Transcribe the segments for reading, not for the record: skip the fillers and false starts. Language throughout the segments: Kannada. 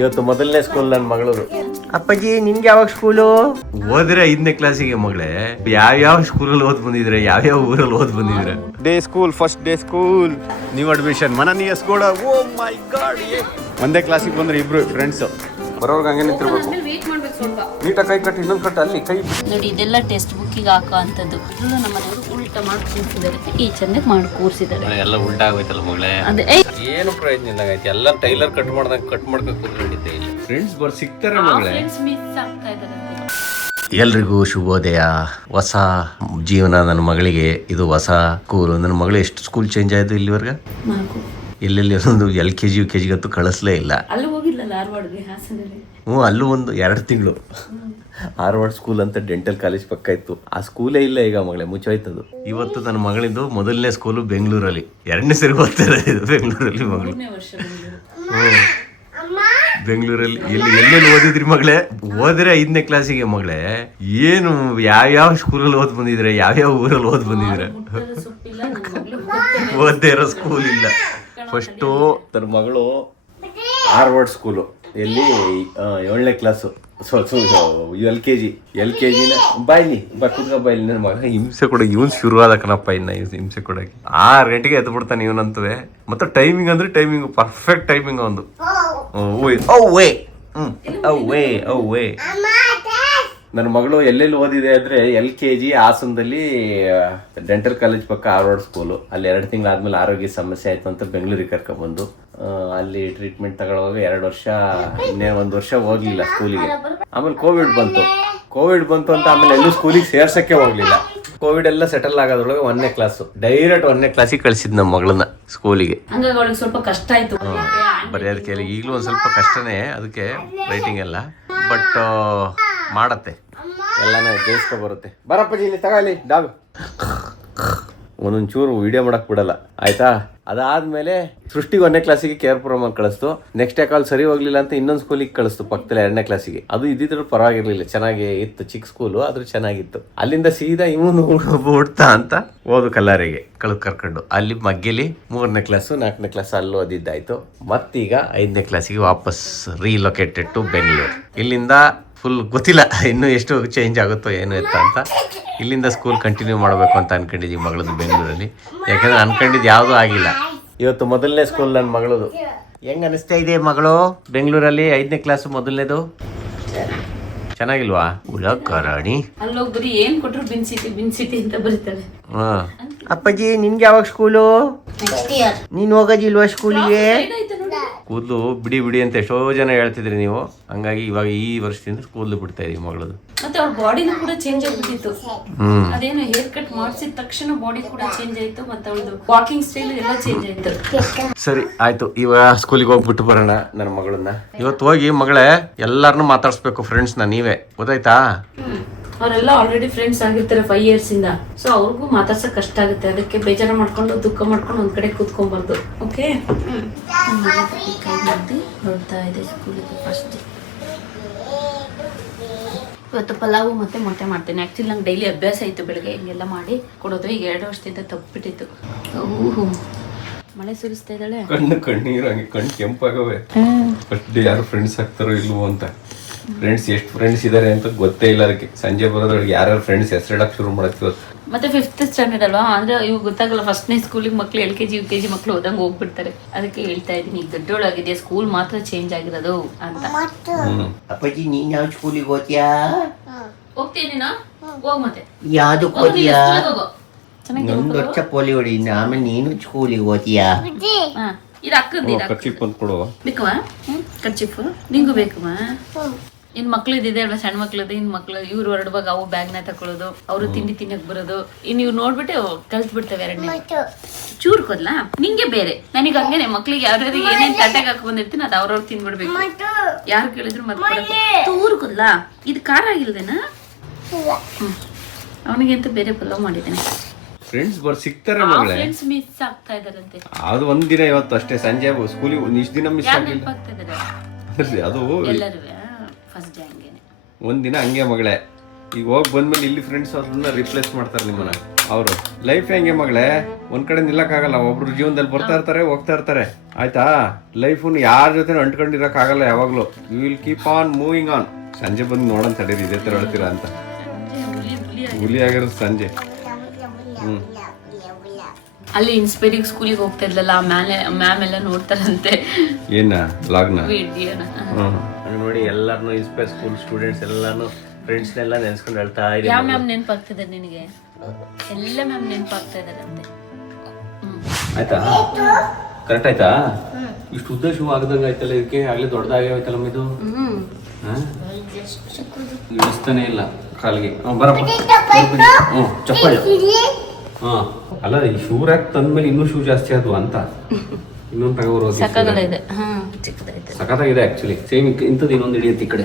ಇವತ್ತು ಮೊದಲನೇ ಸ್ಕೂಲ್ ನನ್ನ ಮಗಳದು. ಅಪ್ಪಾಜಿ ನಿನ್ಗೆ ಯಾವಾಗ ಸ್ಕೂಲು? ಓದಿದ್ರೆ 5ನೇ ಕ್ಲಾಸಿಗೆ ಮಗಳೇ. ಯಾವ್ಯಾವ ಸ್ಕೂಲಲ್ಲಿ ಓದ್ ಬಂದಿದ್ರೆ, ಯಾವ್ಯಾವ ಊರಲ್ಲಿ ಓದ್ ಬಂದಿದ್ರೆ. Day school, first day school, new admission, ಮನನೀಯ ಸ್ಕೂಲ್. ಓ ಮೈ ಗಾಡ್, ಒಂದೇ ಕ್ಲಾಸಿಗೆ ಬಂದ್ರೆ ಇಬ್ರು ಫ್ರೆಂಡ್ಸ್. ಬರೋರ್ಗೆ ಹಂಗೆ ನಿಂತಿರ್ಬೇಕು, ನೀಟಾಗಿ ಕೈ ಕಟ್ಟಿ, ಇನ್ನೊಂದು ಕಟ್ಟ ಅಲ್ಲಿ ಕೈ ನೋಡಿ. ಇದೆಲ್ಲ ಟೆಕ್ಸ್ಟ್ ಬುಕ್ಕಿಗೆ ಹಾಕೋ ಅಂತದ್ದು. ನಮ್ಮ ಮನೆಯವರು ಉಲ್ಟಾ ಮಾಡಿ ಕೂರಿಸಿದ್ದಾರೆ, ಈ ಚೆಂದ ಮಾಡಿ ಕೂರಿಸಿದ್ದಾರೆ. ಎಲ್ಲ ಉಲ್ಟಾ ಆಗೋಯ್ತಲ್ಲ ಮಗಳೇ, ಏನು ಪ್ರಯೋಜನ ಇಲ್ಲ. ಆಯ್ತು ಎಲ್ಲ ಟೈಲರ್ ಕಟ್ ಮಾಡ್ದಂಗೆ ಕಟ್ ಮಾಡ್ಕೊಂಡು ಕೂತ್ಕೊಂಡಿದ್ದೆ. ಇಲ್ಲಿ ಫ್ರೆಂಡ್ಸ್ ಸಿಗ್ತಾರೆ ಮಗಳೇ. ಎಲ್ರಿಗೂ ಶುಭೋದಯ. ಹೊಸ ಜೀವನ ನನ್ನ ಮಗಳಿಗೆ. ಇದು ಹೊಸ ಸ್ಕೂಲ್. ನನ್ನ ಮಗಳು ಎಷ್ಟು ಸ್ಕೂಲ್ ಚೇಂಜ್ ಆಯ್ತು ಇಲ್ಲಿವರೆಗೆ. ಎಲ್ಲೆಲ್ಲಿ ಒಂದು LKG UKG ಅಂತೂ ಕಳಿಸ್ಲೇ ಇಲ್ಲ. ಅಲ್ಲೂ ಒಂದು 2 ತಿಂಗಳು ಹಾರ್ವರ್ಡ್ ಸ್ಕೂಲ್ ಅಂತ ಡೆಂಟಲ್ ಕಾಲೇಜ್ ಪಕ್ಕ ಇತ್ತು. ಆ ಸ್ಕೂಲೇ ಇಲ್ಲ ಈಗ ಮಗಳೇ, ಮುಚ್ಚೋಯ್ತದು. ಇವತ್ತು ನನ್ನ ಮಗಳಿಂದು ಮೊದಲನೇ ಸ್ಕೂಲು ಬೆಂಗಳೂರಲ್ಲಿ. 2ನೇ ಸರಿ ಓದ್ತಾರೆ ಇದು ಬೆಂಗಳೂರಲ್ಲಿ ಮಗಳು. ಬೆಂಗಳೂರಲ್ಲಿ ಎಲ್ಲೆಲ್ಲಿ ಓದಿದ್ರಿ ಮಗಳೇ? ಓದಿದ್ರೆ 5ನೇ ಕ್ಲಾಸಿಗೆ ಮಗಳೇ. ಏನು ಯಾವ್ಯಾವ ಸ್ಕೂಲಲ್ಲಿ ಓದ್ ಬಂದಿದ್ರೆ, ಯಾವ್ಯಾವ ಊರಲ್ಲಿ ಓದ್ ಬಂದಿದ್ರೆ. ಓದ್ದೇ ಇರೋ ಸ್ಕೂಲ್ ಇಲ್ಲ. ಫಸ್ಟು ನನ್ನ ಮಗಳು ಹಾರ್ವರ್ಡ್ ಸ್ಕೂಲು, ಎಲ್ಲಿ 7ನೇ ಕ್ಲಾಸು, LKG ಬಾಯ್ಲಿ ಕುತ್ಕ ನನ್ನ ಮಗ ಹಿಂಸೆ ಕೊಡೋಕೆ ಇವನ್ ಶುರುವಾದ ಕಣಪ್ಪ. ಇನ್ನ ಹಿಂಸೆ ಕೊಡೋಕೆ 6 ಗಂಟೆಗೆ ಎದ್ದು ಬಿಡ್ತಾನೆ ಇವನಂತವೇ. ಮತ್ತೆ ಟೈಮಿಂಗ್ ಅಂದ್ರೆ ಟೈಮಿಂಗ್ ಪರ್ಫೆಕ್ಟ್ ಟೈಮಿಂಗ್ ಒಂದು. ನನ್ನ ಮಗಳು ಎಲ್ಲೆಲ್ಲಿ ಓದಿದೆ ಅಂದ್ರೆ LKG ಹಾಸನದಲ್ಲಿ ಡೆಂಟಲ್ ಕಾಲೇಜ್ ಪಕ್ಕ ಹಾರ್ವರ್ಡ್ ಸ್ಕೂಲು. ಅಲ್ಲಿ 2 ತಿಂಗಳಾದ್ಮೇಲೆ ಆರೋಗ್ಯ ಸಮಸ್ಯೆ ಆಯ್ತು ಅಂತ ಬೆಂಗಳೂರಿಗೆ ಕರ್ಕೊಂಡ್ಬಂದು ಅಲ್ಲಿ ಟ್ರೀಟ್ಮೆಂಟ್ ತಗೊಳ್ಳುವಾಗ 2 ವರ್ಷ, ಇನ್ನೇ 1 ವರ್ಷ ಹೋಗ್ಲಿಲ್ಲ ಸ್ಕೂಲಿಗೆ. ಆಮೇಲೆ ಕೋವಿಡ್ ಬಂತು ಅಂತ ಆಮೇಲೆ ಎಲ್ಲೂ ಸ್ಕೂಲಿಗೆ ಸೇರ್ಸಕ್ಕೆ ಹೋಗ್ಲಿಲ್ಲ. ಕೋವಿಡ್ ಎಲ್ಲ ಸೆಟಲ್ ಆಗೋದ್ರೊಳಗೆ 1ನೇ ಕ್ಲಾಸು ಡೈರೆಕ್ಟ್ 1ನೇ ಕ್ಲಾಸಿಗೆ ಕಳಿಸಿದ್ ನಮ್ಮ ಮಗಳನ್ನ ಸ್ಕೂಲಿಗೆ. ಸ್ವಲ್ಪ ಕಷ್ಟ ಆಯ್ತು ಬರೆಯೋದಕ್ಕೆ. ಈಗಲೂ ಒಂದ್ ಸ್ವಲ್ಪ ಕಷ್ಟನೇ ಅದಕ್ಕೆ ರೈಟಿಂಗ್ ಎಲ್ಲ, ಬಟ್ ಮಾಡತ್ತೆ ಎಲ್ಲಾನು ಜಯಿಸ್ಕೊ ಬರುತ್ತೆ. ಬರಪ್ಪ ಇಲ್ಲಿ ತಗೊಳ್ಳಿ ಡಾಗ್. ಒಂದೊಂದು ಚೂರು ವಿಡಿಯೋ ಮಾಡಕ್ ಬಿಡಲ್ಲ ಆಯ್ತಾ. ಅದಾದ್ಮೇಲೆ ಸೃಷ್ಟಿಗೆ 1ನೇ ಕ್ಲಾಸಿಗೆ ಕೇರ್ಪುರಮ್ ಕಳಿಸ್ತು. ನೆಕ್ಸ್ಟ್ ಕಾಲ್ ಸರಿ ಹೋಗ್ಲಿಲ್ಲ ಅಂತ ಇನ್ನೊಂದು ಸ್ಕೂಲಿಗೆ ಕಳಿಸ್ತು ಪಕ್ಕದಲ್ಲಿ 2ನೇ ಕ್ಲಾಸಿಗೆ. ಅದು ಇದ್ದಿದ್ರು ಪರವಾಗಿರ್ಲಿಲ್ಲ, ಚೆನ್ನಾಗಿ ಇತ್ತು, ಚಿಕ್ಕ ಸ್ಕೂಲು ಆದ್ರೂ ಚೆನ್ನಾಗಿತ್ತು. ಅಲ್ಲಿಂದ ಸೀದಾ ಇವನು ಹುಡ್ತಾ ಅಂತ ಓದು ಕಲ್ಲಾರಿಗೆ ಕರ್ಕೊಂಡು ಅಲ್ಲಿ ಮಗ್ಗಿಲಿ 3ನೇ ಕ್ಲಾಸು 4ನೇ ಕ್ಲಾಸ್ ಅಲ್ಲಿ ಓದಿದ್ದಾಯ್ತು. ಮತ್ತೀಗ 5ನೇ ಕ್ಲಾಸಿಗೆ ವಾಪಸ್ ರೀಲೊಕೇಟೆಡ್ ಟು ಬೆಂಗಳೂರು. ಇಲ್ಲಿಂದ ಫುಲ್ ಗೊತ್ತಿಲ್ಲ ಇನ್ನೂ ಎಷ್ಟು ಚೇಂಜ್ ಆಗುತ್ತೋ ಏನು ಎತ್ತ ಅಂತ. ಇಲ್ಲಿಂದ ಸ್ಕೂಲ್ ಕಂಟಿನ್ಯೂ ಮಾಡಬೇಕು ಅಂತ ಅನ್ಕೊಂಡಿದ್ದೀವಿ ಮಗಳದು ಬೆಂಗಳೂರಲ್ಲಿ. ಯಾಕಂದ್ರೆ ಅನ್ಕೊಂಡಿದ್ದು ಯಾವುದೂ ಆಗಿಲ್ಲ. ಇವತ್ತು ಮೊದಲನೇ ಸ್ಕೂಲ್ ನನ್ನ ಮಗಳದು. ಹೆಂಗ್ ಅನಿಸ್ತಾ ಇದೆ ಮಗಳು ಬೆಂಗಳೂರಲ್ಲಿ 5ನೇ ಕ್ಲಾಸ್ ಮೊದಲನೇದು? ಚೆನ್ನಾಗಿಲ್ವಾ? ಉಲಕರಾಣಿ ಅಲ್ಲೋಗ್ಬರಿ ಏನ್ ಕೊಟ್ರು ಬಿನ್ಸಿಟಿ ಅಂತ ಬರೀತಾರೆ. ಅಪ್ಪಾಜಿ ನಿನ್ಗೆ ಯಾವಾಗ ಸ್ಕೂಲು? ನೀನ್ ಹೋಗೋದಿಲ್ವಾ ಸ್ಕೂಲಿಗೆ? ಕೂದಲು ಬಿಡಿ ಅಂತ ಎಷ್ಟೋ ಜನ ಹೇಳ್ತಿದ್ರಿ ನೀವು. ಹಂಗಾಗಿ ಇವಾಗ ಈ ವರ್ಷದಿಂದ ಕೂದಲು ಬಿಡ್ತಾ ಇದೀವಿ ಮಗಳದು. ಮತ್ತೆ ಅವ್ರ ಬಾಡಿನೂ ಕೂಡ ಚೇಂಜ್ ಆಗ್ಬಿಟ್ಟಿತ್ತು. ಅದೇನು ಹೇರ್ ಕಟ್ ಮಾಡಿಸಿದ ತಕ್ಷಣ ಬಾಡಿ ಕೂಡ ಚೇಂಜ್ ಆಯ್ತು, ಮತ್ತೆ ಅವಳದು ವಾಕಿಂಗ್ ಸ್ಟೈಲ್ ಎಲ್ಲ ಚೇಂಜ್ ಆಯ್ತು. ಸರಿ ಆಯ್ತು, ಇವಾಗ ಸ್ಕೂಲಿಗೆ ಹೋಗ್ಬಿಟ್ಟು ಬರೋಣ ನನ್ನ ಮಗಳನ್ನ. ಇವತ್ತು ಹೋಗಿ ಮಗಳೇ ಎಲ್ಲಾರನ್ನೂ ಮಾತಾಡ್ಸ್ಬೇಕು ಫ್ರೆಂಡ್ಸ್ನ, ನೀವೇ ಗೊತ್ತಾಯ್ತಾ? ಅವರೆಲ್ಲ ಆಲ್ರೆಡಿ ಫ್ರೆಂಡ್ಸ್ ಆಗಿರ್ತಾರೆ 5 years ಇಂದ. ಸೊ ಅವ್ರಿಗೂ ಮಾತಾಡ್ಸಕ್ ಕಷ್ಟ ಆಗುತ್ತೆ. ಅದಕ್ಕೆ ಬೇಜಾರ ಮಾಡ್ಕೊಂಡು ದುಃಖ ಮಾಡ್ಕೊಂಡು ಒಂದ್ ಕಡೆ ಕೂತ್ಕೊಂಬಾರ್ದು. ಓಕೆ, ಹೊರಡ್ತಾ ಇದೆ ಸ್ಕೂಲಿಗೆ ಫಸ್ಟ್. ಇವತ್ತು ಪಲಾವು ಮತ್ತೆ ಮೊಟ್ಟೆ ಮಾಡ್ತೇನೆ. ಆಕ್ಚುಲಿ ನಂಗೆ ಡೈಲಿ ಅಭ್ಯಾಸ ಇತ್ತು ಬೆಳಗ್ಗೆ ಹಿಂಗೆಲ್ಲ ಮಾಡಿ ಕೊಡೋದು. ಈಗ 2 ವರ್ಷದಿಂದ ತಪ್ಪಿಟ್ಟಿತ್ತು. ಮಳೆ ಸುರಿಸ್ತಾ ಇದ್ದಾಳೆ. ಕಣ್ಣೀರು ಕಣ್ಣು ಕೆಂಪಾಗವೆ. ಫಸ್ಟ್ ಡೇ ಯಾರು ಫ್ರೆಂಡ್ಸ್ ಆಗ್ತಾರೋ ಇಲ್ವೋ ಅಂತ. ಫ್ರೆಂಡ್ಸ್ ಎಷ್ಟು ಫ್ರೆಂಡ್ಸ್ ಇದಾರೆ ಅಂತ ಗೊತ್ತೇ ಇಲ್ಲ. ಅದಕ್ಕೆ ಸಂಜೆ ಬರೋದ್ರೊಳಗೆ ಯಾರ್ಯಾರು ಫ್ರೆಂಡ್ಸ್ ಹೆಸರು ಹೇಳಕ್ ಶುರು ಮಾಡತ್ತೀವಿ. ಮತ್ತೆ 5th ಸ್ಟ್ಯಾಂಡರ್ಡ್ ಅಲ್ವಾ, ಅಂದ್ರೆ ಇವಾಗ ಗೊತ್ತಾಗಲ್ಲ. 1ನೇ ಸ್ಕೂಲಿಗೆ ಮಕ್ಳು LKG UKG ಮಕ್ಳು ಹೋದಂಗೆ ಹೋಗ್ಬಿಡ್ತಾರೆ. ಅದಕ್ಕೆ ಹೇಳ್ತಾ ಇದ್ದೀನಿ, ಈಗ ದೊಡ್ಡೋಳಾಗಿದೆ, ಸ್ಕೂಲ್ ಮಾತ್ರ ಚೇಂಜ್ ಆಗಿರೋದು ಅಂತ. ಅಪ್ಪಾಜಿ ನೀನ್ ಯಾವ ಸ್ಕೂಲಿಗೆ ಹೋಗ್ತೀಯಾ? ಹೋಗ್ತೀನಿ ನಾ, ಹೋಗ್ ಮತ್ತೆ ಯಾವ್ದಕ್ಕೆ ಹೋಗ್ತೀಯಾ? 1 ವರ್ಷ ಪೋಲಿ ಹೊಡಿ, ಆಮೇಲೆ ನೀನು ಸ್ಕೂಲಿಗೆ ಹೋಗ್ತೀಯಾ? ಇದು ಅಕ್ಕಂದು ಕರ್ಚಿಪ್ ಅಂತ ಕೊಡು. ಬೇಕವಾ ಕರ್ಚಿಪ್? ನಿಂಗೂ ಬೇಕವಾ? ಇನ್ ಮಕ್ಳು ಇದ್ದಿದೆ ಅಲ್ವಾ, ಸಣ್ಣ ಮಕ್ಳದ್ದು. ಇನ್ ಮಕ್ಳು ಇವ್ರು ಹೊರಡುವಾಗ ಅವು ಬ್ಯಾಗ್ನ ತಕೊಳ್ಳೋದು, ಅವರು ತಿಂಡಿ ತಿನ್ನಕ್ ಬರೋದು. ಇನ್ ಇವ್ ನೋಡ್ಬಿಟ್ಟು ಕಲ್ತ್ ಬಿಡ್ತೇವೆ. 2ನೇ ಚೂರ್ ಕೊದ್ಲಾ ನಿಂಗೆ ಬೇರೆ. ನನಗೆ ಹಂಗೇನೆ, ಮಕ್ಳಿಗೆ ಯಾರ್ಯಾರು ಏನೇನ್ ತಟ್ಟೆಗೆ ಹಾಕಿ ಬಂದಿರ್ತೀನಿ ಅದು ಅವ್ರವ್ರು ತಿನ್ಬಿಡ್ಬೇಕು. ಯಾರು ಕೇಳಿದ್ರು ಮತ್ತೆ ತೂರ್ ಕೊದ್ಲಾ. ಇದು ಖಾರ ಆಗಿಲ್ದೇನಾ? ಅವನಿಗೆ ಅಂತ ಬೇರೆ ಪಲಾವ್ ಮಾಡಿದ್ದೇನೆ. ಫ್ರೆಂಡ್ಸ್ ಸಿಗ್ತಾರೆ ಮಗಳೇ. ಫ್ರೆಂಡ್ಸ್ ಮಿಸ್ ಆಗ್ತಾ ಇದಾರಂತೆ. ಅದು ಒಂದಿನ ಇವತ್ತು ಅಷ್ಟೇ, ಸಂಜೆ ಸ್ಕೂಲಿಗೆ ಇಷ್ಟು ದಿನ ಮಿಸ್ ಆಗಿಲ್ಲ. ಅದು ಎಲ್ಲರೂ ಫಸ್ಟ್ ಡೇ ಹಂಗೇನೆ ಒಂದಿನ ಹಂಗೆ ಮಗಳೇ. ಈಗ ಹೋಗಿ ಬಂದ್ಮೇಲೆ ಇಲ್ಲಿ ಫ್ರೆಂಡ್ಸ್ ಅವ್ರನ್ನ ರಿಪ್ಲೇಸ್ ಮಾಡ್ತಾರೆ ನಿಮ್ಮನ್ನ. ಅವರು ಲೈಫ್ ಹೆಂಗೆ ಮಗಳೇ, ಒಂದ್ ಕಡೆ ನಿಲ್ಲಕ್ಕಾಗಲ್ಲ. ಒಬ್ರು ಜೀವನದಲ್ಲಿ ಬರ್ತಾ ಇರ್ತಾರೆ, ಹೋಗ್ತಾ ಇರ್ತಾರೆ, ಆಯ್ತಾ? ಲೈಫನ್ನು ಯಾರ ಜೊತೆ ಅಂಟ್ಕೊಂಡಿರಕ್ಕಾಗಲ್ಲ ಯಾವಾಗ್ಲೂ. You will keep on moving on. ಸಂಜೆ ಬಂದು ನೋಡೋಣ ತಡೀರಿ, ಇದೇ ತರ ಹೇಳ್ತೀರಾ ಅಂತ. ಹುಲಿ ಆಗಿರೋದು ಸಂಜೆ. ಅಲ್ಲಿ ಇನ್ಸ್ಪೈರಿಂಗ್ ಸ್ಕೂಲಿಗೆ ಹೋಗ್ತಾ ಇದ್ಲಲ್ಲ, ಮ್ಯಾಮ್ ಎಲ್ಲ ನೋಡ್ತಾರಂತೆ ಏನ ಲಾಗ್ನ ವಿಡಿಯೋನ. ನೋಡಿ ಎಲ್ಲಾರನು ಇನ್ಸ್ಪೈರ್ ಸ್ಕೂಲ್ ಸ್ಟೂಡೆಂಟ್ಸ್ ಎಲ್ಲಾನು ಫ್ರೆಂಡ್ಸ್ನೆಲ್ಲ ನೆನ್ಸ್ಕೊಂಡು ಹೇಳ್ತಾ ಇದ್ದೀನಿ. ಯಾವ ಮ್ಯಾಮ್ ನೆನಪಾಗ್ತದೆ ನಿನಗೆ? ಎಲ್ಲ ಮ್ಯಾಮ್ ನೆನಪಾಗ್ತಾ ಇದಾರಂತೆ. ಆಯ್ತಾ? ಕರೆಕ್ಟ್ ಆಯ್ತಾ? ಇಷ್ಟು ಉದ್ದ ಶೂ ಆಗದಂಗ ಆಯ್ತಲ್ಲ, ಇದಕ್ಕೆ ಆಗ್ಲೇ ದೊಡ್ಡದಾಗಿ ಆಯ್ತಲ್ಲ ಇದು. ಇಳಿಸ್ತಾನೆ ಇಲ್ಲ ಕಾಲಿಗೆ. ಬರಪ್ಪ. ಚಪ್ಪಲಿ. ಹಾ ಅಲ್ಲ, ಈ ಶೂ ರ್ಯಾಕ್ ತಂದ್ಮೇಲೆ ಇನ್ನೂ ಶೂ ಜಾಸ್ತಿ ಆದ್ವು ಅಂತ ಇನ್ನೊಂದು ತಗೋರು. ಸಖತ್ತಾಗಿದೆ ಆಕ್ಚುಲಿ. ಸೇಮ್ ಇಂಥದ್ದು ಇನ್ನೊಂದು ಹಿಡಿಯುತ್ತೆ ಈ ಕಡೆ.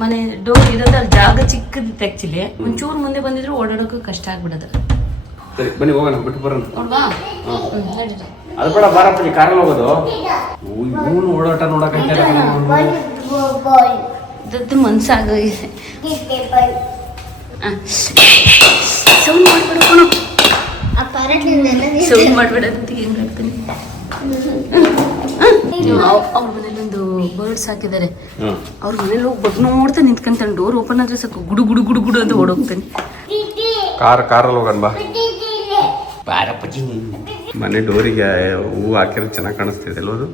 ಮನೆ ಡೋರ್ ಇರೋದ್ರ ಜಾಗ ಚಿಕ್ಕದಿತ್ತು ಆಕ್ಚುಲಿ. ಒಂಚೂರು ಮುಂದೆ ಬಂದಿದ್ರು ಓಡಾಡೋಕೆ ಕಷ್ಟ ಆಗ್ಬಿಡೋದು. ಸರಿ ಬನ್ನಿ ಹೋಗೋಣ, ಬಿಟ್ಟು ಬರೋಣ. ಅದು ಬೇಡ, ಬಾರಪ್ಪ ಕಾರಲ್ಲಿ ಹೋಗೋದು. ಇವನು ಓಡಾಟ ನೋಡಕ್ಕೆ ಮನ್ಸಾಗೋಗಿದೆ. ಸೌಂಡ್ ಮಾಡ್ಬಿಡೋಣ, ಸೌಂಡ್ ಮಾಡ್ಬಿಡೋದಂತ ಏನ್ ಹೇಳ್ತೀನಿ. ಅವ್ರ ಮನೇಲಿ ಒಂದು ಬರ್ಡ್ಸ್ ಹಾಕಿದ್ದಾರೆ. ಅವ್ರ ಮನೇಲಿ ಹೋಗಿ ಬಗ್ ನೋಡ್ತಾ ನಿಂತ್ಕೊಂತಾನೆ. ಡೋರ್ ಓಪನ್ ಆದ್ರೆ ಸಾಕು, ಗುಡು ಗುಡು ಗುಡು ಗುಡು ಅಂತ ಓಡೋಗ್ತಾನೆ. ಕಾರಲ್ಲಿ ಹೋಗೋಣ ಬಾ. ಬಾರಪ್ಪಜಿ, ಮನೆ ಡೋರಿಗೆ ಹೂವು ಹಾಕಿರೋದು ಚೆನ್ನಾಗಿ ಕಾಣಿಸ್ತಿದೆ ಅಲ್ವ? ಅದು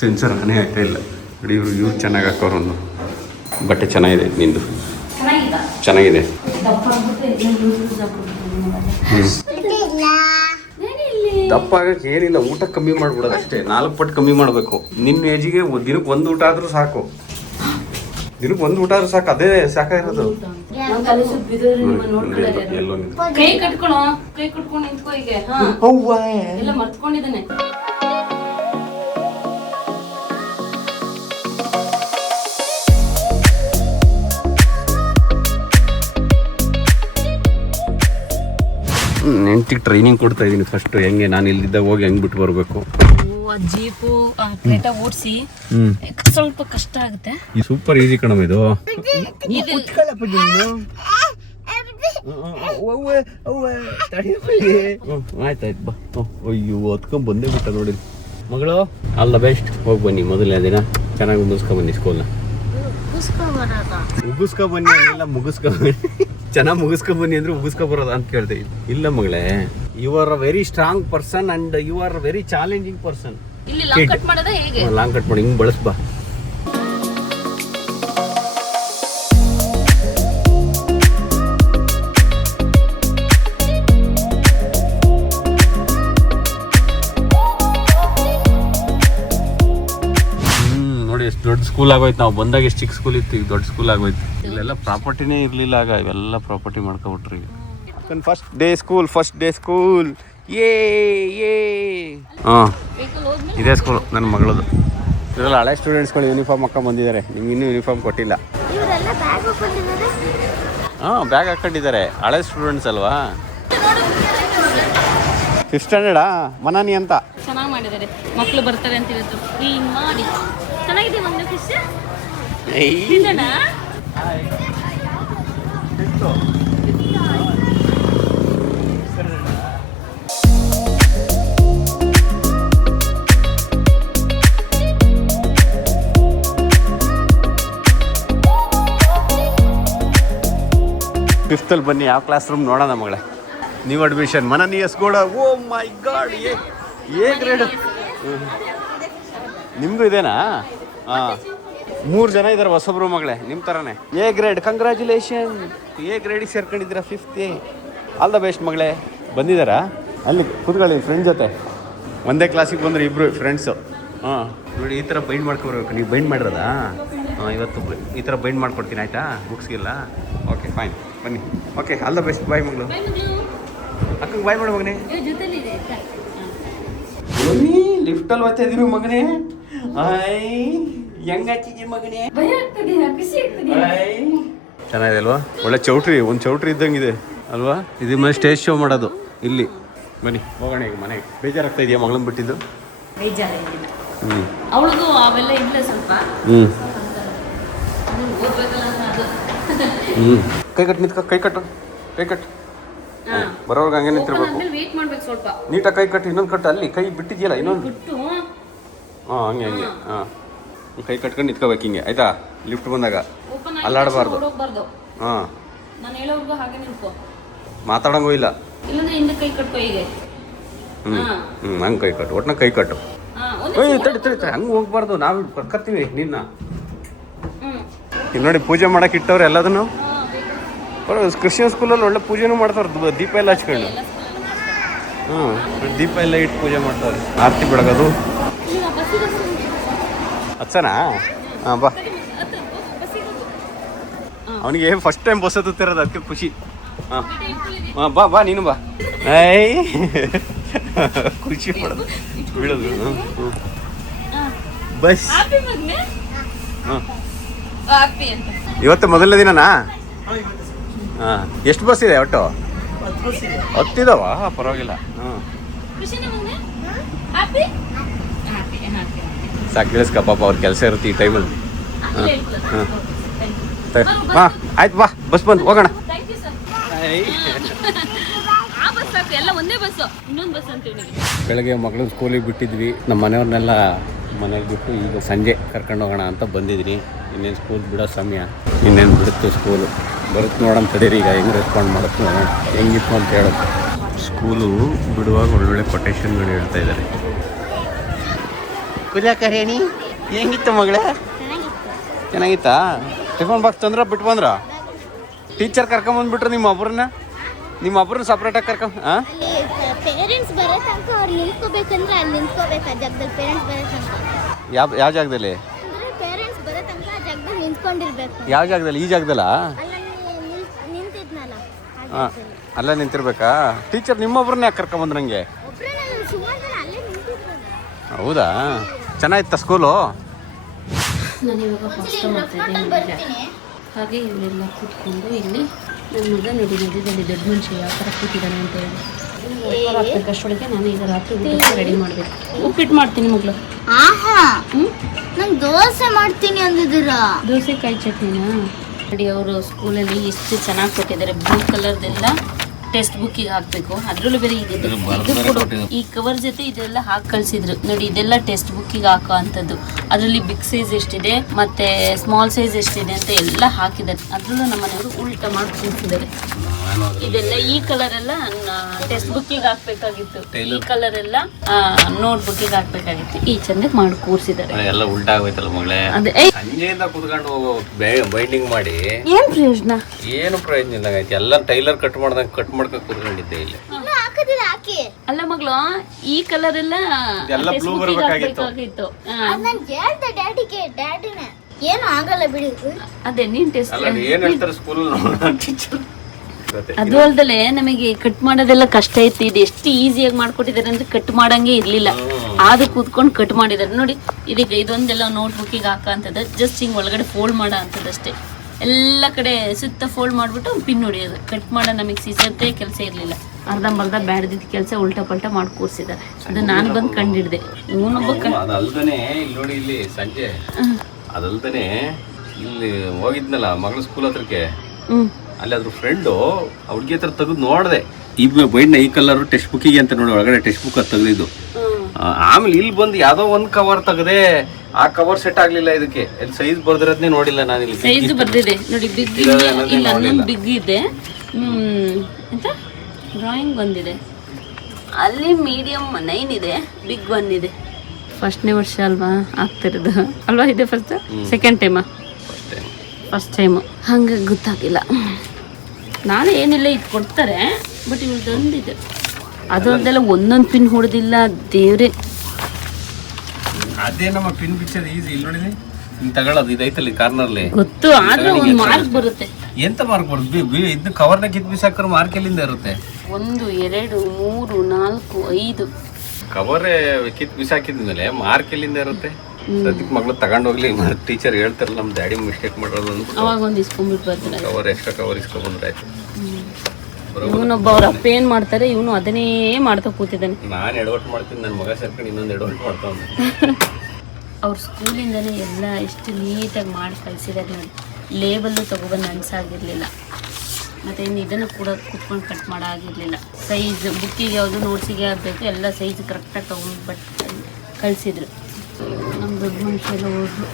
ಸೆನ್ಸರ್ ಮನೆ ಆಯ್ತಾ ಇಲ್ಲ ನೋಡಿ. ಇವ್ರು ಚೆನ್ನಾಗಿ ಹಾಕೋರು. ಒಂದು ಬಟ್ಟೆ ಚೆನ್ನಾಗಿದೆ ನಿಂದು, ಚೆನ್ನಾಗಿದೆ. ದಪ್ಪ ಆಗಕ್ಕೆ ಏನಿಲ್ಲ, ಊಟ ಕಮ್ಮಿ ಮಾಡ್ಬಿಡೋದು ಅಷ್ಟೇ. 4 ಪಟ್ಟು ಕಮ್ಮಿ ಮಾಡಬೇಕು. ನಿನ್ನ ಏಜಿಗೆ ದಿನಕ್ಕೆ 1 ಊಟ ಆದ್ರೂ ಸಾಕು. ದಿನಕ್ಕೆ 1 ಊಟ ಆದ್ರೂ ಸಾಕು, ಅದೇ ಸಾಕಾಗಿರೋದು. ಕೈ ಕಟ್ಕೊಳೋ, ಕೈ ಕಟ್ಕೊಂಡು ನಿಂತ್ಕೋ. ಈಗ ಎಲ್ಲ ಮರ್ತ್ಕೊಂಡಿದ್ದಾನೆ. ನೆಂಟಿಗೆ ಟ್ರೈನಿಂಗ್ ಕೊಡ್ತಾ ಇದೀನಿ ಫಸ್ಟ್. ಹೆಂಗೆ ನಾನು ಇಲ್ಲಿದ್ದಾಗ ಹೋಗಿ ಹೆಂಗ್ ಬಿಟ್ಟು ಬರಬೇಕು. ಜೀಪು ಕ್ರೇಟಾ ಓಡಿಸಿ ಸ್ವಲ್ಪ ಕಷ್ಟ ಆಗುತ್ತೆ. ಈ ಸೂಪರ್ ಈಸಿ ಕಣಮ್ ಇದು. ಆಯ್ತಾಯ್ತು ಬಾ. ಅಯ್ಯೋ ಹೊತ್ಕೊಂಡ್ ಬಂದೇ ಬಿಟ್ಟ ನೋಡಿ ಮಗಳು. All the best. ಹೋಗಿ ಬನ್ನಿ, ಮೊದಲನೇ ದಿನ ಚೆನ್ನಾಗಿ ಮುಗಿಸ್ಕೊ ಬನ್ನಿ ಸ್ಕೂಲ್ನ. ಮುಗಿಸ್ಕೊ ಬನ್ನಿ ಎಲ್ಲ ಮುಗಿಸ್ಕೊ ಬನ್ನಿ. ಚೆನ್ನಾಗಿ ಮುಗಿಸ್ಕೊ ಬನ್ನಿ ಅಂದ್ರೆ ಮುಗಿಸ್ಕೊ ಬರೋದು ಅಂತ ಕೇಳ್ದೆ. ಇಲ್ಲ ಮಗಳೇ, you are a very strong person and you are very challenging person. ಇಲ್ಲಿ ಲಾಂಗ್ ಕಟ್ ಮಾಡೋದ ಹೇಗೆ? ಲಾಂಗ್ ಕಟ್ ಮಾಡಿ ಹಿಂಗ್ ಬಳಸ್ಬಾ. ನೋಡಿ ಎಷ್ಟು ದೊಡ್ಡ ಸ್ಕೂಲ್ ಆಗೋಯ್ತು. ನಾವು ಬಂದಾಗ ಎಷ್ಟು ಚಿಕ್ಕ ಸ್ಕೂಲ್ ಇತ್ತು, ಈಗ ದೊಡ್ಡ ಸ್ಕೂಲ್ ಆಗೋಯ್ತು. ಇಲ್ಲೆಲ್ಲ ಪ್ರಾಪರ್ಟಿನೇ ಇರಲಿಲ್ಲ ಆಗ, ಇವೆಲ್ಲ ಪ್ರಾಪರ್ಟಿ ಮಾಡ್ಕೊಬಿಟ್ರಿ. First day school. ಹಾಂ, ಇದೇ ಸ್ಕೂಲು ನನ್ನ ಮಗಳದು. ಇದೆಲ್ಲ ಹಳೆ ಸ್ಟೂಡೆಂಟ್ಸ್ಗಳು ಯೂನಿಫಾರ್ಮ್ ಹಾಕೊಂಡು ಬಂದಿದ್ದಾರೆ. ನಿಮ್ಗೆ ಇನ್ನೂ ಯೂನಿಫಾರ್ಮ್ ಕೊಟ್ಟಿಲ್ಲ. ಹಾಂ, ಬ್ಯಾಗ್ ಹಾಕೊಂಡಿದ್ದಾರೆ. ಹಳೆ ಸ್ಟೂಡೆಂಟ್ಸ್ ಅಲ್ವಾ? 5th ಸ್ಟ್ಯಾಂಡರ್ಡಾ ಮನಾನಿ ಅಂತ. ಚೆನ್ನಾಗಿ ಮಾಡಿದ್ದಾರೆ. ಮಕ್ಕಳು ಬರ್ತಾರೆ ಅಂತ ಇವತ್ತು ಕ್ಲೀನ್ ಮಾಡಿ ಚೆನ್ನಾಗಿದೆ. ಒಂದು ಫಿಶ್ ಇದನಾ? ಫಿಫ್ತಲ್ಲಿ ಬನ್ನಿ, ಯಾವ ಕ್ಲಾಸ್ ರೂಮ್ ನೋಡೋಣ ಮಗಳೇ. ನ್ಯೂ ಅಡ್ಮಿಷನ್ ಮನನಿ ಎಸ್ಗೋಡ. Oh my god, A grade. ನಿಮ್ಮದು ಇದೇನಾ? ಹಾಂ, 3 ಜನ ಇದ್ದಾರೆ ಹೊಸಬ್ರು ಮಗಳೇ, ನಿಮ್ಮ ಥರನೇ. A grade, congratulation. ಎ ಗ್ರೇಡಿಗೆ ಸೇರ್ಕೊಂಡಿದ್ದೀರಾ 5th A. All the best ಮಗಳೇ. ಬಂದಿದ್ದಾರಾ? ಅಲ್ಲಿ ಕೂತ್ಕೊಳ್ಳಿ ಫ್ರೆಂಡ್ ಜೊತೆ. ಒಂದೇ ಕ್ಲಾಸಿಗೆ ಬಂದರೆ ಇಬ್ಬರು ಫ್ರೆಂಡ್ಸು. ಹಾಂ ನೋಡಿ, ಈ ಥರ ಬೈಂಡ್ ಮಾಡ್ಕೊಬರ್ಬೇಕು. ನೀವು ಬೈಂಡ್ ಮಾಡಿರೋದಾ? ಹಾಂ, ಇವತ್ತು ಈ ಥರ ಬೈಂಡ್ ಮಾಡ್ಕೊಡ್ತೀನಿ ಆಯಿತಾ? ಬುಕ್ಸ್ಗೆಲ್ಲ. ಓಕೆ ಫೈನ್, ಬನ್ನಿ. Okay, all the best. Bye ಮಗಳು. ಅಕ್ಕಂಗೆ ಬಾಯ್ ಮಾಡು ಮಗನೇ. ಲಿಫ್ಟಲ್ಲಿ ಹೋಗ್ತಾ ಇದೀವಿ ಮಗನೇ. ಹೆಂಗ್ ಹಚ್ಚಿದ್ವಿ ಮಗನೇ? ಚೆನ್ನಾಗಿದೆ ಅಲ್ವಾ? ಒಳ್ಳೆ ಚೌಟ್ರಿ, ಒಂದು ಚೌಟ್ರಿ ಇದ್ದಂಗಿದೆ ಅಲ್ವಾ? ಇದು ಮೇಲೆ ಸ್ಟೇಜ್ ಶೋ ಮಾಡೋದು ಇಲ್ಲಿ. ಬನ್ನಿ ಹೋಗೋಣ ಈಗ ಮನೆಗೆ. ಬೇಜಾರಾಗ್ತಾ ಇದೆಯಾ ಮಗಳನ್ನ ಬಿಟ್ಟಿದ್ದು? ಅವಳಿಗೂ ಅವೆಲ್ಲ ಇಲ್ಲ ಸ್ವಲ್ಪ. ಕೈ ಕಟ್ಟು ನಿಂತ್ಕೊ, ಕೈ ಕಟ್ಟು, ಕೈ ಕಟ್ಟು. ಬರೋರ್ಗೆ ಹಂಗೆ ನಿಂತಿರ್ಬೇಕು. ವೇಟ್ ಮಾಡ್ಬೇಕು ಸ್ವಲ್ಪ. ನೀಟಾಗಿ ಕೈ ಕಟ್ಟು, ಇನ್ನೊಂದು ಕಟ್ಟು, ಅಲ್ಲಿ ಕೈ ಬಿಟ್ಟಿದ್ಯಲ್ಲ ಇನ್ನೊಂದು. ಬಿಟ್ಟು ಹಾಂ ಹಂಗೆ ಹಂಗೆ. ಹಾಂ ಕೈ ಕಟ್ಕೊಂಡು ನಿಂತ್ಕೋಬೇಕು ಹಿಂಗೆ, ಆಯ್ತಾ? ಲಿಫ್ಟ್ ಬಂದಾಗ ಅಲ್ಲಾಡಬಾರ್ದು. ಹಾಂ ನಾನು ಹೇಳೋರ್ಗು ಹಾಗೆ ನಿಂತ್ಕೋ, ಮಾತಾಡಂಗೂ ಇಲ್ಲ. ಇಲ್ಲಾಂದ್ರೆ ಹಿಂದೆ ಕೈ ಕಟ್ಕೋ ಹೀಗೆ. ಹಂಗೆ ಕೈ ಕಟ್ಟು, ಒಟ್ಟಿನ ಕೈ ಕಟ್ಟು. ತಡಿ ತಡಿ ತಡಿ, ಹಂಗೆ ಹೋಗ್ಬಾರ್ದು, ನಾವು ಕರ್ಕತ್ತೀವಿ ನಿನ್ನ. ಇಲ್ಲಿ ನೋಡಿ ಪೂಜೆ ಮಾಡಕ್ಕೆ ಇಟ್ಟವ್ರು ಎಲ್ಲದನ್ನು. ಕ್ರಿಶ್ಚಿಯನ್ ಸ್ಕೂಲಲ್ಲಿ ಒಳ್ಳೆ ಪೂಜೆನೂ ಮಾಡ್ತಾರೆ, ದೀಪ ಎಲ್ಲ ಹಚ್ಕೊಂಡು. ದೀಪ ಎಲ್ಲ ಇಟ್ಟು ಪೂಜೆ ಮಾಡ್ತಾರೆ. ಆರತಿ ಬೆಳಗೋದು ಹಚ್ಚನಾ? ಹಾಂ ಬಾ. ಅವನಿಗೆ ಫಸ್ಟ್ ಟೈಮ್ ಬಸ್ ಹತ್ತುತ್ತಿರೋದು, ಅದಕ್ಕೆ ಖುಷಿ. ಹಾಂ ಹಾಂ ಬಾ ಬಾ, ನೀನು ಬಾ. ಐ ಖುಷಿ ಪಡೋದು ಬೀಳೋದು. ಬಸ್. ಹಾಂ ಇವತ್ತು ಮೊದಲನೇ ದಿನನಾ? ಹಾಂ ಎಷ್ಟು ಬಸ್ ಇದೆ ಒಟ್ಟು? 10 ಇದಾವ? ಪರವಾಗಿಲ್ಲ. ಸಾಕು ಕೇಳಿಸ್ಕ, ಪಾಪ ಅವ್ರ ಕೆಲಸ ಇರುತ್ತೆ ಈ ಟೈಮಲ್ಲಿ. ಹಾಂ ಆಯ್ತು ಬಾ, ಬಸ್ ಬಂದು ಹೋಗೋಣ. ಬೆಳಗ್ಗೆ ಮಗಳನ್ನ ಸ್ಕೂಲಿಗೆ ಬಿಟ್ಟಿದ್ವಿ, ನಮ್ಮ ಮನೆಯವ್ರನ್ನೆಲ್ಲ ಮನೇಲಿ ಬಿಟ್ಟು ಈಗ ಸಂಜೆ ಕರ್ಕೊಂಡು ಹೋಗೋಣ ಅಂತ ಬಂದಿದ್ದೀನಿ. ಇನ್ನೇನು ಸ್ಕೂಲ್ ಬಿಡೋ ಸಮಯ, ಇನ್ನೇನು ಬಿಡುತ್ತೆ ಸ್ಕೂಲು. ಬರುತ್ತೆ ನೋಡೋಣ ತಡೀರಿ, ಈಗ ಹೆಂಗೆ ರೆಸ್ಪಾಂಡ್ ಮಾಡುತ್ತೆ ನೋಡೋಣ, ಹೆಂಗಿತ್ತು ಅಂತ ಹೇಳೋದು. ಸ್ಕೂಲು ಬಿಡುವಾಗ ಒಳ್ಳೊಳ್ಳೆ ಕೊಟೇಶನ್ಗಳು ಹೇಳ್ತಾ ಇದ್ದಾರೆ. ಕುಜಾಕರೇಣಿ ಹೆಂಗಿತ್ತು ಮಗಳೇ? ಚೆನ್ನಾಗಿತ್ತಾ? ಟಿಫನ್ ಬಾಕ್ಸ್ ತಂದ್ರ ಬಿಟ್ಟು ಬಂದ್ರ? ಟೀಚರ್ ಕರ್ಕೊಂಬಂದ್ಬಿಟ್ರು ನಿಮ್ಮ ಒಬ್ಬರನ್ನ ಸಪ್ರೇಟಾಗಿ ಕರ್ಕೊಂಡು? ಹಾಂ ಪೇರೆಂಟ್ಸ್ ಬರೋ ತನಕ ಅವ್ರು ನಿಂತ್ಕೋಬೇಕಂದ್ರೆ ಅಲ್ಲಿ ನಿಂತ್ಕೋಬೇಕು, ಆ ಜಾಗದಲ್ಲಿ ಪೇರೆಂಟ್ಸ್ ಬರೋ ತನಕ. ಯಾವ ಜಾಗದಲ್ಲಿ? ಅಂದ್ರೆ ಪೇರೆಂಟ್ಸ್ ಬರೋ ತನಕ ಆ ಜಾಗದಲ್ಲಿ ನಿಂತ್ಕೊಂಡಿರ್ಬೇಕು. ಯಾವ ಜಾಗದಲ್ಲಿ? ಈ ಜಾಗದಲ್ಲ? ಅಲ್ಲ ನಿಂತಿದ್ನಲ್ಲ, ಹಾಂ ಅಲ್ಲೇ ನಿಂತಿರ್ಬೇಕಾ? ಟೀಚರ್ ನಿಮ್ಮೊಬ್ರನ್ನ ಯಾಕೆ ಕರ್ಕೊಂಬಂದ್ರು ನನಗೆ? ಒಬ್ಬರೇ ಸುಮಾರು ಜನ ಅಲ್ಲೇ ನಿಂತಿದ್ರು. ಹೌದಾ? ಚೆನ್ನಾಗಿತ್ತಾ ಸ್ಕೂಲು? ನಾನಿವಾಗ ಫಸ್ಟ್ ಮಾಡ್ತಿದ್ದೆ. ಹಾಗೆ ಇವರೆಲ್ಲ ಕೂತ್ಕೊಂಡು ಇಲ್ಲಿ ನನ್ನ ಮಗ ನೋಡಿ ಮಧ್ಯದಲ್ಲಿ ದೊಡ್ಡ ಮನುಷ್ಯ ಯಾವ ಥರ ಕೂತಿದ್ದಾನೆ ಅಂತ ಹೇಳಿ ಹಾಕ್ಬೇಕಷ್ಟೊಳಗೆ ನಾನು ಈಗ ರಾತ್ರಿ ಊಟಕ್ಕೆ ರೆಡಿ ಮಾಡಬೇಕು. ಉಪ್ಪಿಟ್ಟು ಮಾಡ್ತೀನಿ ಮಗಳು. ಆಹಾ, ನಂಗೆ ದೋಸೆ ಮಾಡ್ತೀನಿ ಅಂದಿದ್ದೀರಾ? ದೋಸೆಕಾಯಿ ಚಟ್ನಿನಾ? ನೋಡಿ ಅವರು ಸ್ಕೂಲಲ್ಲಿ ಎಷ್ಟು ಚೆನ್ನಾಗಿ ಕೊಟ್ಟಿದ್ದಾರೆ. ಬ್ಲೂ ಕಲರ್ದೆಲ್ಲ ಟೆಕ್ಸ್ಟ್ ಬುಕ್ಕಿಗೆ ಹಾಕಬೇಕು. ಅದರಲ್ಲೂ ಬೇರೆ ಇದು ಈ ಕವರ್ ಜೊತೆ ಇದೆಲ್ಲ ಹಾಕಿ ಕಳಿಸಿದ್ರು ನೋಡಿ. ಇದೆಲ್ಲ ಟೆಕ್ಸ್ಟ್ ಬುಕ್ಕಿಗೆ ಹಾಕೋ ಅಂಥದ್ದು. ಅದರಲ್ಲಿ ಬಿಗ್ ಸೈಜ್ ಎಷ್ಟಿದೆ ಮತ್ತು ಸ್ಮಾಲ್ ಸೈಜ್ ಎಷ್ಟಿದೆ ಅಂತ ಎಲ್ಲ ಹಾಕಿದ್ದಾರೆ. ಅದರಲ್ಲೂ ನಮ್ಮ ಮನೆಯವರು ಉಲ್ಟಾ ಮಾಡಿ ಕೂರಿಸಿದ್ದಾರೆ. ಇದೆಲ್ಲ ಈ ಕಲರ್ ಎಲ್ಲ ಟೆಕ್ಸ್ಟ್ ಬುಕ್ಕಿಗೆ ಹಾಕ್ಬೇಕಾಗಿತ್ತು, ಈ ಕಲರ್ ಎಲ್ಲ ನೋಟ್ ಬುಕ್ಕಿಗೆ ಹಾಕ್ಬೇಕಾಗಿತ್ತು. ಈ ಚೆಂದಕ್ಕೆ ಮಾಡಿ ಕೂರಿಸಿದ್ದಾರೆ. ಎಲ್ಲ ಉಲ್ಟಾ ಆಗೋಯ್ತಲ್ಲ ಮಗಳೇ. ಅದೇ ಸಂಜೆಯಿಂದ ಕೂತ್ಕೊಂಡು ಬೈಂಡಿಂಗ್ ಮಾಡಿ ಏನು ಪ್ರಯೋಜನ? ಏನು ಪ್ರಯೋಜನ ಇಲ್ಲ. ಆಯ್ತು ಎಲ್ಲ ಟೈಲರ್ ಕಟ್ ಮಾಡ್ದಂಗೆ ಕಟ್ ಮಾಡ್ಕೊಂಡು ಕೂತ್ಕೊಂಡಿದ್ದೆ ಇಲ್ಲಿ. ಅಲ್ಲ ಮಗಳು, ಈ ಕಲರ್ ಎಲ್ಲ ಬ್ಲೂ ಬರಬೇಕಾಗಿತ್ತು. ಏನು ಆಗಲ್ಲ ಬಿಡಿ. ಅದೇ ನೀನ್ ಟೆಸ್ಟ್ ಏನ್ ಹೇಳ್ತಾರೆ ಸ್ಕೂಲ್ ಟೀಚರ್. ಅದು ಅಲ್ದಲೆ ನಮಗೆ ಕಟ್ ಮಾಡೋದೆಲ್ಲ ಕಷ್ಟ ಇತ್ತು. ಇದು ಎಷ್ಟು ಈಸಿಯಾಗಿ ಮಾಡ್ಕೊಟ್ಟಿದ್ದಾರೆ ಅಂದ್ರೆ ಕಟ್ ಮಾಡಂಗೆ ಇರ್ಲಿಲ್ಲ. ಆದ್ರೂ ಕೂತ್ಕೊಂಡು ಕಟ್ ಮಾಡಿದ್ದಾರೆ ನೋಡಿ. ಇದಕ್ಕೆ ಇದೊಂದೆಲ್ಲ ನೋಟ್ ಬುಕ್ಕಿಗೆ ಹಾಕಂತದ್ದು, ಜಸ್ಟ್ ಹಿಂಗ್ ಒಳಗಡೆ ಫೋಲ್ಡ್ ಮಾಡೋ ಅಂಥದ್ದಷ್ಟೇ. ಎಲ್ಲ ಕಡೆ ಸುತ್ತ ಫೋಲ್ಡ್ ಮಾಡಿಬಿಟ್ಟು ಪಿನ್ ಹೊಡಿಯೋದು. ಕಟ್ ಮಾಡೋ ನಮಗೆ ಸಿಸತ್ತೆ ಕೆಲಸ ಇರಲಿಲ್ಲ. ಅರ್ಧಂಬರ್ಧ ಬ್ಯಾಡ್ದಿದ್ದ ಕೆಲಸ ಉಲ್ಟಾ ಪಲ್ಟಾ ಮಾಡಿ ಕೂರಿಸಿದ್ದಾರೆ. ಅದು ನಾನು ಬಂದು ಕಂಡಿಡ್ದೆ. ಇವನೊಬ್ಬ ಅದಲ್ದನೆ ಇಲ್ಲಿ ನೋಡಿ, ಇಲ್ಲಿ ಸಂಜೆ ಅದಲ್ದನೆ ಇಲ್ಲಿ ಹೋಗಿದ್ನಲ್ಲ ಮಗಳ ಸ್ಕೂಲ್ ಹತ್ರಕ್ಕೆ, ಅಲ್ಲಿ ಅದ್ರ ಫ್ರೆಂಡು ಹುಡುಗಿ ಹತ್ರ ತೆಗೆದು ನೋಡಿದೆ. ಈ ಬೈಡ್ನ ಈ ಕಲರ್ ಟೆಕ್ಸ್ಟ್ ಬುಕ್ಕಿಗೆ ಅಂತ ನೋಡಿ, ಒಳಗಡೆ ಟೆಕ್ಸ್ಟ್ ಬುಕ್ ಅದು ತೆಗೆದಿದ್ದು. ಆಮೇಲೆ ಇಲ್ಲಿ ಬಂದು ಯಾವ್ದೋ ಒಂದು ಕವರ್ ತೆಗೆದೆ, ಆ ಕವರ್ ಸೆಟ್ ಆಗ್ಲಿಲ್ಲ. ಇದಕ್ಕೆ ಇಲ್ಲಿ ಸೈಜ್ ಬರ್ದಿರೋದನ್ನೇ ನೋಡಿಲ್ಲ ನಾನು. ಇಲ್ಲಿ ಸೈಜ್ ಬರ್ದಿದೆ ನೋಡಿ, ಬಿಗ್ ಇಲ್ಲ, ಅನ್ನೊಂದು ಬಿಗ್ ಇದೆ. ಎಂತ ಡ್ರಾಯಿಂಗ್ ಬಂದಿದೆ ಅಲ್ಲಿ. ಮೀಡಿಯಮ್ 9 ಇದೆ, ಬಿಗ್ 1 ಇದೆ. ಫಸ್ಟ್ನೇ ವರ್ಷ ಅಲ್ವಾ ಆಗ್ತಿರೋದು ಅಲ್ವಾ? ಇದೆ ಫಸ್ಟ್ ಸೆಕೆಂಡ್ ಟೈಮಾ? First time. ಹಂಗೆ ಗೊತ್ತಾಗಿಲ್ಲ. ನಾಳೆ ಏನಿಲ್ಲ ಇದು ಕೊಡ್ತಾರೆ, ಬಟ್ ಇವ್ರದ್ದೊಂದಿದೆ. ಅದೊಂದೆಲ್ಲ ಒಂದೊಂದು ಪಿನ್ ಹೊಡೆದಿಲ್ಲ ದೇವ್ರೆ. ಅದೇ ನಮ್ಮ ಪಿನ್ ಬಿಚ್ಚೋದು ಈಸಿ. ಇಲ್ಲಿ ನೋಡಿದ್ರಿ ತಗೊಳ್ಳೋದು ಇದೈತಲ್ಲಿ ಕಾರ್ನರ್ಲಿ ಗೊತ್ತು, ಆದ್ರೆ ಒಂದು ಮಾರ್ಕ್ ಬರುತ್ತೆ. ಎಂತ ಮಾರ್ಕ್ ಬರುತ್ತೆ? ಇದನ್ನ ಕವರ್ನ ಕಿತ್ ಬಿಸಾಕ್ರ ಮಾರ್ಕ್ ಎಲ್ಲಿಂದ ಇರುತ್ತೆ? 1 2 3 4 5 ಕವರ್ ಕಿತ್ ಬಿಸಾಕಿದ್ಮೇಲೆ ಮಾರ್ಕ್ ಎಲ್ಲಿಂದ ಇರುತ್ತೆ? ಸದ್ಯಕ್ಕೆ ಮಗಳು ತಗೊಂಡೋಗ್ಲಿ, ಟೀಚರ್ ಹೇಳ್ತಾರಲ್ಲ ನಮ್ಮ ಡ್ಯಾಡಿ ಮಿಸ್ಟೇಕ್ ಮಾಡೋದು ಅಂದ್ಬಿಟ್ಟು ಅವಾಗ ಒಂದು ಇಸ್ಕೊಂಡ್ಬಿಟ್ಟು ಬರ್ತಾರೆ. ಕವರ್ ಎಕ್ಸ್ಟ್ರಾ ಕವರ್ ಇಸ್ಕೊಂಡ್ಬಂದ್ರೆ ಆಯ್ತು. ಇವನೊಬ್ಬ ಅವ್ರ ಅಪ್ಪ ಏನ್ ಮಾಡ್ತಾರೆ, ಇವನು ಅದನ್ನೇ ಮಾಡ್ತಾ ಕೂತಿದ್ದಾನೆ. ನಾನು ಎಡವಟ್ ಮಾಡ್ತೀನಿ, ನನ್ನ ಮಗ ಸೇರ್ಕೊಂಡು ಇನ್ನೊಂದು ಎಡವಟ್ ಮಾಡ್ತಾನೆ. ಅವ್ರ ಸ್ಕೂಲಿಂದನೇ ಎಲ್ಲ ಎಷ್ಟು ನೀಟಾಗಿ ಮಾಡಿ ಕಳಿಸಿದ್ದಾರೆ ನೋಡಿ. ಲೇಬಲ್ಲು ತೊಗೊಬಂದು ಅಂಟಿಸಾಗಿರಲಿಲ್ಲ. ಮತ್ತು ಇನ್ನು ಇದನ್ನು ಕೂಡ ಕುತ್ಕೊಂಡು ಕಟ್ ಮಾಡೋಗಿರಲಿಲ್ಲ. ಸೈಜ್ ಬುಕ್ಕಿಗೆ ಯಾವುದು ನೋಟ್ಸಿಗೆ ಆಗಬೇಕು ಎಲ್ಲ ಸೈಜ್ ಕರೆಕ್ಟಾಗಿ ತೊಗೊಂಡು ಕಳಿಸಿದ್ರು. ನಮ್ಮ ದೊಡ್ಡ ಮನುಷ್ಯ ಎಲ್ಲ ಹೋದ್ರು.